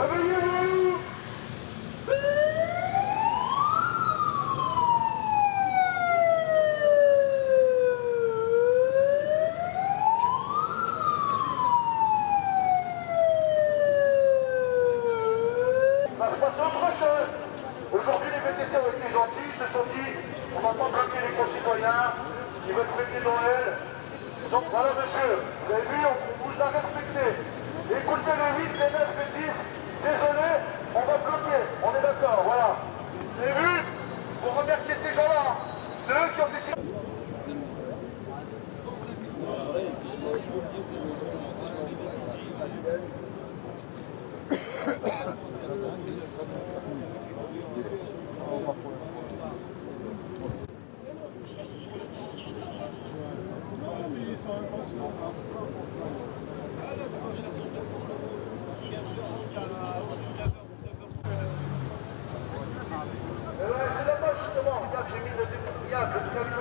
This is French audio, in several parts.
Réveillez-vous. Ça se passe autre chose. Aujourd'hui, les VTC ont été gentils, ils se sont dit, on va pas bloquer les concitoyens, ils veulent fêter Noël. Donc voilà, monsieur, vous avez vu, on vous a respecté. Écoutez le 8, les 9, les 10, désolé, on va bloquer, on est d'accord, voilà. Vous avez vu, pour remercier ces gens-là, c'est eux qui ont décidé. C'est là-bas justement, regarde, j'ai mis le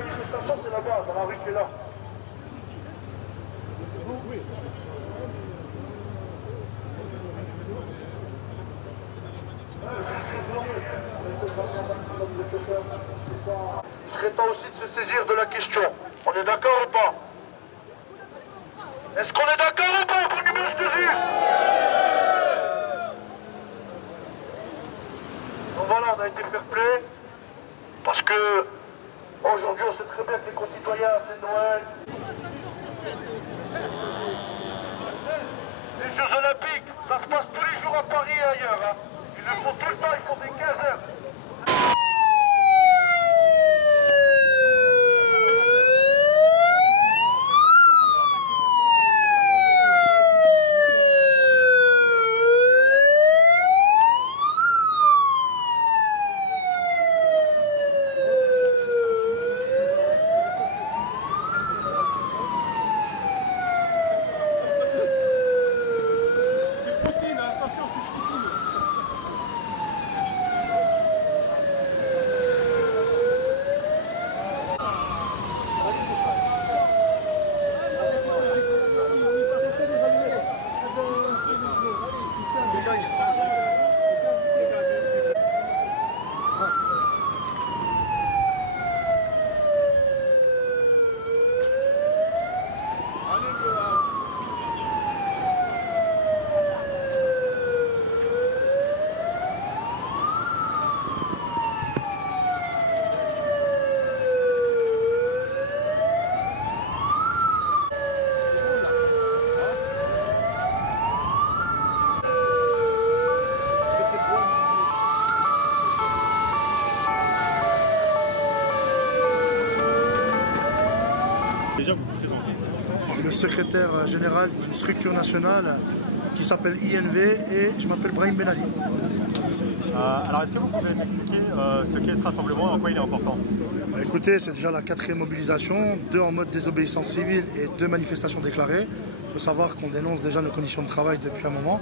manifestation, c'est là-bas, dans la rue qui est là. Il serait temps aussi de se saisir de la question. On est d'accord ou pas? Est-ce qu'on est d'accord ou pas pour numéro de juge? Donc voilà, on a été fair play. Parce que aujourd'hui, on sait très bien que les concitoyens, c'est Noël. Les Jeux Olympiques, ça se passe tous les jours à Paris et ailleurs. Hein. Ils le font tout le temps, ils font des 15 heures. Le secrétaire général d'une structure nationale qui s'appelle INV et je m'appelle Brahim Ben Ali. Alors est-ce que vous pouvez m'expliquer ce qu'est ce rassemblement et en quoi il est important? Écoutez, c'est déjà la 4e mobilisation, 2 en mode désobéissance civile et 2 manifestations déclarées. Il faut savoir qu'on dénonce déjà nos conditions de travail depuis un moment.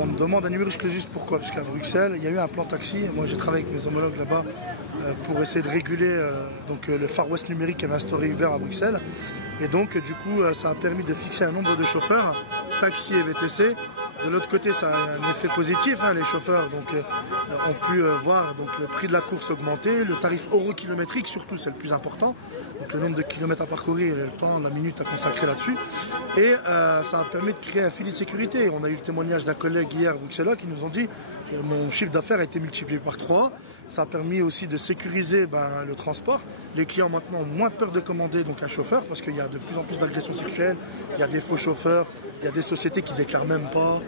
On demande un numerus clausus, pourquoi? Parce qu'à Bruxelles, il y a eu un plan taxi. Moi j'ai travaillé avec mes homologues là-bas pour essayer de réguler le Far West numérique qui avait instauré Uber à Bruxelles. Et donc du coup ça a permis de fixer un nombre de chauffeurs, taxi et VTC. De l'autre côté, ça a un effet positif, hein, les chauffeurs ont pu voir le prix de la course augmenter, le tarif euro-kilométrique surtout, c'est le plus important, donc le nombre de kilomètres à parcourir et le temps, la minute à consacrer là-dessus. Et ça a permis de créer un filet de sécurité. On a eu le témoignage d'un collègue hier à Bruxelles qui nous ont dit que mon chiffre d'affaires a été multiplié par 3. Ça a permis aussi de sécuriser le transport. Les clients maintenant ont moins peur de commander donc un chauffeur parce qu'il y a de plus en plus d'agressions sexuelles, il y a des faux chauffeurs, il y a des sociétés qui ne déclarent même pas,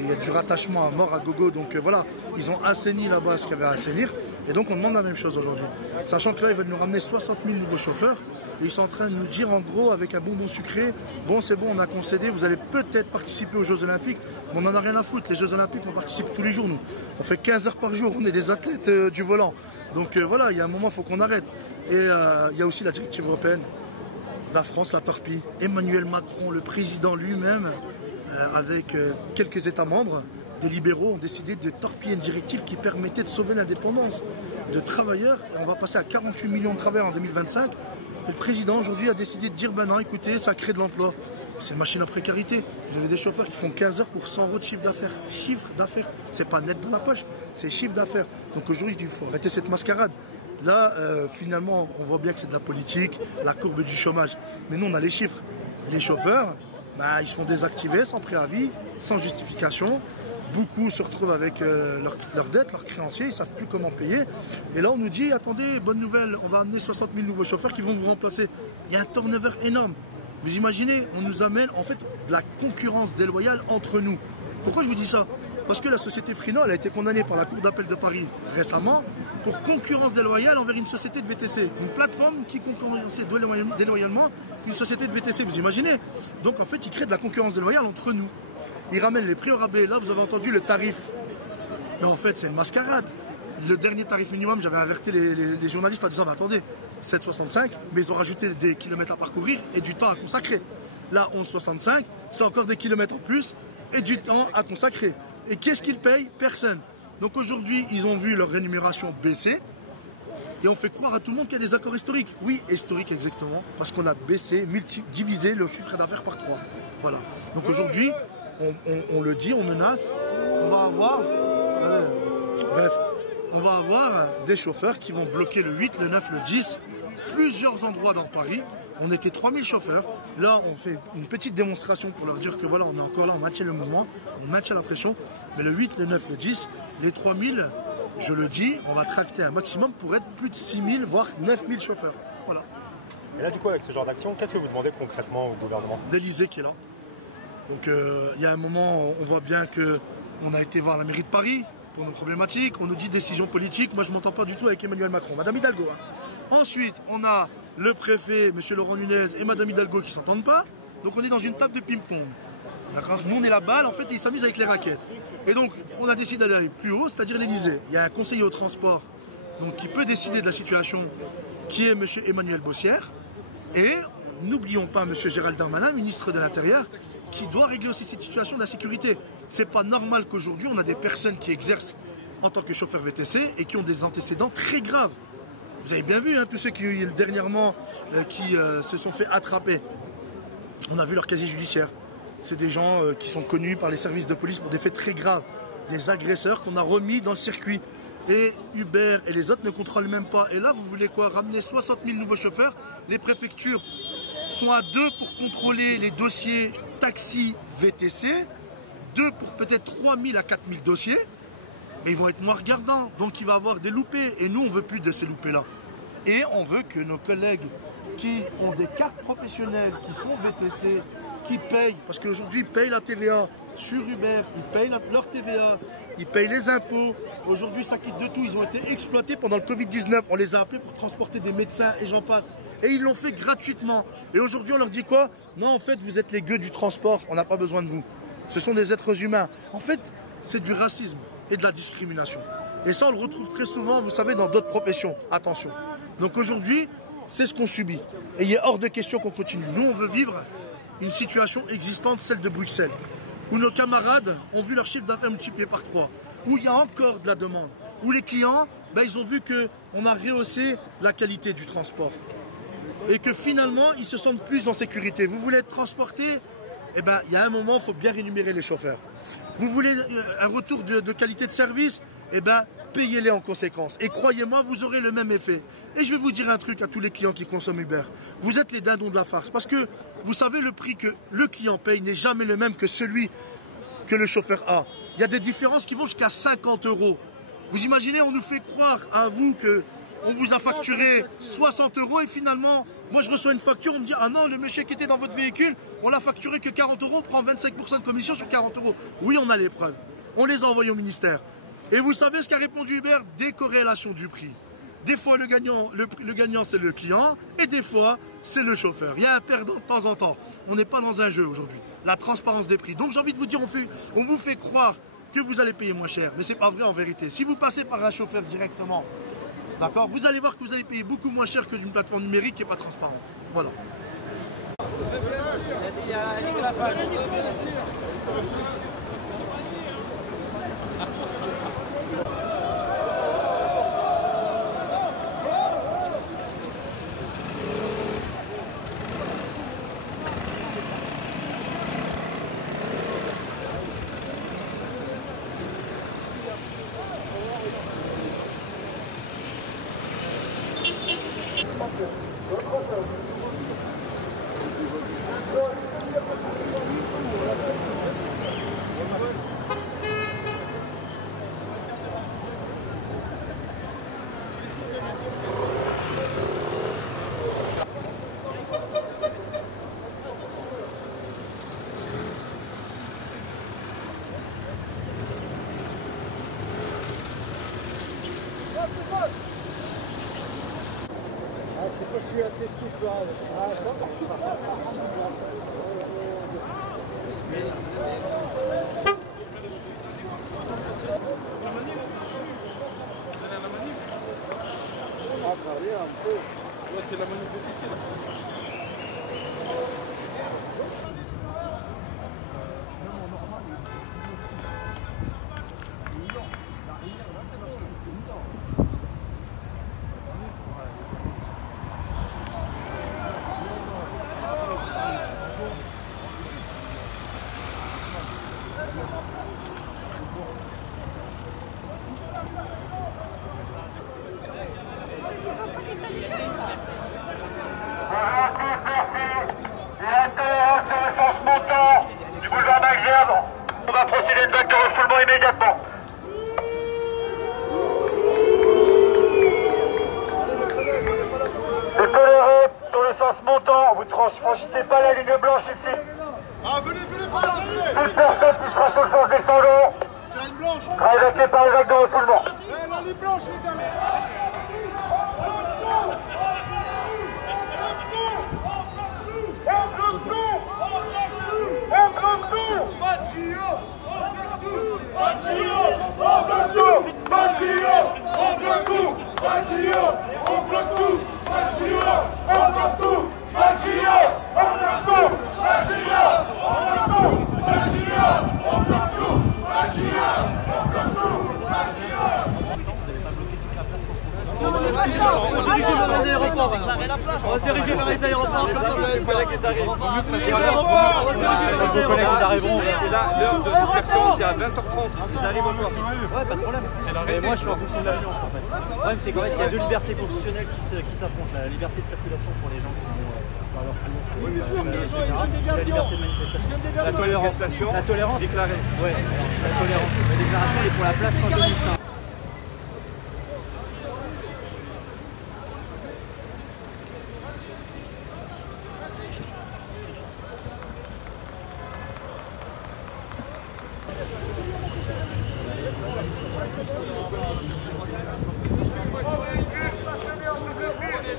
il y a du rattachement à mort à gogo. Donc voilà, ils ont assaini là-bas ce qu'il y avait à assainir. Et donc on demande la même chose aujourd'hui. Sachant que là, ils veulent nous ramener 60 000 nouveaux chauffeurs. Et ils sont en train de nous dire en gros avec un bonbon sucré, bon c'est bon, on a concédé, vous allez peut-être participer aux Jeux Olympiques, mais on n'en a rien à foutre. Les Jeux Olympiques, on participe tous les jours nous. On fait 15 heures par jour, on est des athlètes du volant. Donc voilà, il y a un moment, il faut qu'on arrête. Et il y a aussi la directive européenne. La France la torpille. Emmanuel Macron, le président lui-même, avec quelques États membres, des libéraux ont décidé de torpiller une directive qui permettait de sauver l'indépendance de travailleurs. Et on va passer à 48 millions de travailleurs en 2025. Et le président aujourd'hui a décidé de dire, ben non, écoutez, ça crée de l'emploi. c'est une machine à précarité. Vous avez des chauffeurs qui font 15 heures pour 100 € de chiffre d'affaires. Chiffre d'affaires, c'est pas net dans la poche, c'est chiffre d'affaires. Donc aujourd'hui, il faut arrêter cette mascarade. Là, finalement, on voit bien que c'est de la politique, la courbe du chômage. Mais nous, on a les chiffres. Les chauffeurs, bah, ils se font désactiver sans préavis, sans justification. Beaucoup se retrouvent avec leurs dettes, leurs créanciers, ils ne savent plus comment payer. Et là, on nous dit, attendez, bonne nouvelle, on va amener 60 000 nouveaux chauffeurs qui vont vous remplacer. Il y a un turnover énorme. Vous imaginez, on nous amène en fait de la concurrence déloyale entre nous. Pourquoi je vous dis ça? Parce que la société Frino, elle a été condamnée par la Cour d'appel de Paris récemment pour concurrence déloyale envers une société de VTC. Une plateforme qui concurrençait déloyalement une société de VTC, vous imaginez? Donc en fait, ils créent de la concurrence déloyale entre nous. Ils ramènent les prix au rabais. Là, vous avez entendu le tarif. Mais en fait, c'est une mascarade. Le dernier tarif minimum, j'avais averti les journalistes en disant, bah, attendez, 7,65, mais ils ont rajouté des kilomètres à parcourir et du temps à consacrer. Là, 11,65, c'est encore des kilomètres en plus et du temps à consacrer. Et qu'est-ce qu'ils payent? Personne. Donc aujourd'hui, ils ont vu leur rémunération baisser et on fait croire à tout le monde qu'il y a des accords historiques. Oui, historiques exactement, parce qu'on a baissé, divisé le chiffre d'affaires par 3. Voilà. Donc aujourd'hui, on le dit, on menace, on va avoir... bref, on va avoir des chauffeurs qui vont bloquer le 8, le 9, le 10, plusieurs endroits dans Paris. On était 3000 chauffeurs. Là, on fait une petite démonstration pour leur dire que voilà, on est encore là, on maintient le mouvement, on maintient la pression. Mais le 8, le 9, le 10, les 3000, je le dis, on va tracter un maximum pour être plus de 6000, voire 9000 chauffeurs. Voilà. Et là, du coup, avec ce genre d'action, qu'est-ce que vous demandez concrètement au gouvernement? L'Élysée qui est là. Donc, il y a un moment, on voit bien qu'on a été voir la mairie de Paris pour nos problématiques. On nous dit décision politique. Moi, je ne m'entends pas du tout avec Emmanuel Macron. Madame Hidalgo. Hein. Ensuite, on a le préfet, M. Laurent Nunez et Madame Hidalgo qui ne s'entendent pas. Donc, on est dans une table de ping-pong. D'accord. Nous, on est la balle. En fait, ils s'amusent avec les raquettes. Et donc, on a décidé d'aller plus haut, c'est-à-dire l'Élysée. Il y a un conseiller au transport donc, qui peut décider de la situation, qui est M. Emmanuel Bossière. Et n'oublions pas M. Gérald Darmanin, ministre de l'Intérieur, qui doit régler aussi cette situation de la sécurité. C'est pas normal qu'aujourd'hui, on a des personnes qui exercent en tant que chauffeur VTC et qui ont des antécédents très graves. Vous avez bien vu, hein, tous ceux qui dernièrement se sont fait attraper. On a vu leur casier judiciaire. C'est des gens qui sont connus par les services de police pour des faits très graves. Des agresseurs qu'on a remis dans le circuit. Et Uber et les autres ne contrôlent même pas. Et là, vous voulez quoi? Ramener 60 000 nouveaux chauffeurs. Les préfectures sont à 2 pour contrôler les dossiers taxi VTC, 2 pour peut-être 3 000 à 4 000 dossiers, mais ils vont être moins regardants, donc il va y avoir des loupés, et nous on ne veut plus de ces loupés-là. Et on veut que nos collègues qui ont des cartes professionnelles, qui sont VTC, qui payent, parce qu'aujourd'hui ils payent la TVA sur Uber, ils payent leur TVA, ils payent les impôts, aujourd'hui ça quitte de tout, ils ont été exploités pendant le Covid-19, on les a appelés pour transporter des médecins et j'en passe. Et ils l'ont fait gratuitement. Et aujourd'hui, on leur dit quoi? Non, en fait, vous êtes les gueux du transport, on n'a pas besoin de vous. Ce sont des êtres humains. En fait, c'est du racisme et de la discrimination. Et ça, on le retrouve très souvent, vous savez, dans d'autres professions. Attention. Donc aujourd'hui, c'est ce qu'on subit. Et il est hors de question qu'on continue. Nous, on veut vivre une situation existante, celle de Bruxelles, où nos camarades ont vu leur chiffre d'affaires multiplié par 3, où il y a encore de la demande, où les clients, ben, ils ont vu qu'on a rehaussé la qualité du transport. Et que finalement, ils se sentent plus en sécurité. Vous voulez être transporté? Eh bien, il y a un moment, il faut bien rémunérer les chauffeurs. Vous voulez un retour de qualité de service? Eh bien, payez-les en conséquence. Et croyez-moi, vous aurez le même effet. Et je vais vous dire un truc à tous les clients qui consomment Uber. Vous êtes les dindons de la farce. Parce que vous savez, le prix que le client paye n'est jamais le même que celui que le chauffeur a. Il y a des différences qui vont jusqu'à 50 €. Vous imaginez, on nous fait croire à vous que on vous a facturé 60 € et finalement, moi je reçois une facture, on me dit ah non, le monsieur qui était dans votre véhicule, on l'a facturé que 40 €, on prend 25% de commission sur 40 €. Oui, on a les preuves. On les a envoyées au ministère. Et vous savez ce qu'a répondu Uber? Décorrélation du prix. Des fois, le gagnant c'est le client et des fois, c'est le chauffeur. Il y a un perdant de temps en temps. On n'est pas dans un jeu aujourd'hui. La transparence des prix. Donc j'ai envie de vous dire, on vous fait croire que vous allez payer moins cher. Mais ce n'est pas vrai en vérité. Si vous passez par un chauffeur directement, d'accord, vous allez voir que vous allez payer beaucoup moins cher que d'une plateforme numérique qui n'est pas transparente. Voilà. suis assez souple. C'est la manip officielle. On va procéder à une vague de refoulement immédiatement. Détoléré sur le sens montant, vous ne franchissez pas la ligne blanche ici. Ah, venez par là, venez. Toute personne qui sera sur le sens descendant C'est une blanche. sera évacuée par une vague de refoulement. La ligne blanche, les gars. On va se diriger vers les aéroports. Les collègues arriveront. L'heure de dispersion, c'est à 20h30. Ils arrivent au soir. Ouais, pas de problème. Et moi, je fais en fonction de l'alliance en fait. Le problème, c'est qu'en fait, il y a deux libertés constitutionnelles qui s'affrontent. La liberté de circulation pour les gens qui vont par leur cours, etc. La liberté de manifestation. La tolérance. La tolérance Déclarée. Ouais, la tolérance. La déclaration est pour la place fin 2005.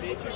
Véhicule